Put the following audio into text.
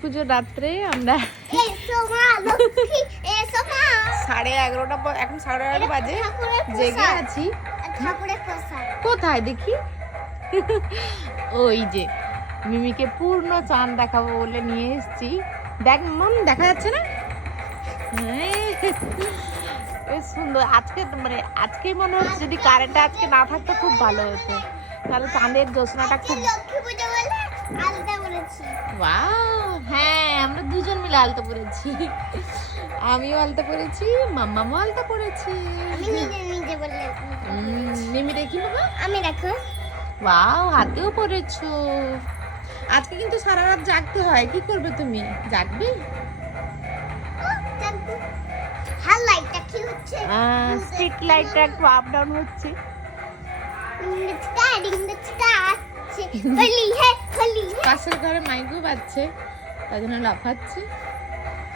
পুজোর রাত্রে আমরা 11:30 এখন 11:30 বাজে জেগে আছি। কোথায় দেখি? ওই যে মিমিকে পূর্ণ চাঁদ দেখাবো বলে নিয়ে এসেছি। দেখ মাম, দেখা যাচ্ছে না? বেশ সুন্দর। আজকে মানে আজকেই মনে হচ্ছে যদি কারেন্টটা আজকে না থাকতো খুব ভালো হতো, তাহলে চাঁদের জ্যোৎস্নাটা খুব। ওয়াও, হ্যাঁ আমরা দুজন মিলে আলতা পরেছি। আমিও আলতা পরেছি, মাম্মামও আলতা পরেছি। মিমি দেখি বাবা, আমি দেখো ওয়াও হাতেও পরেছো। আজকে কিন্তু সারা রাত জাগতে হয়, কি করবে তুমি? জাগবে? স্ট্রিট লাইটটা একটু আপ ডাউন হচ্ছে। পাশের ঘরে মাইকও বাজছে, তাই জন্য লাফাচ্ছে।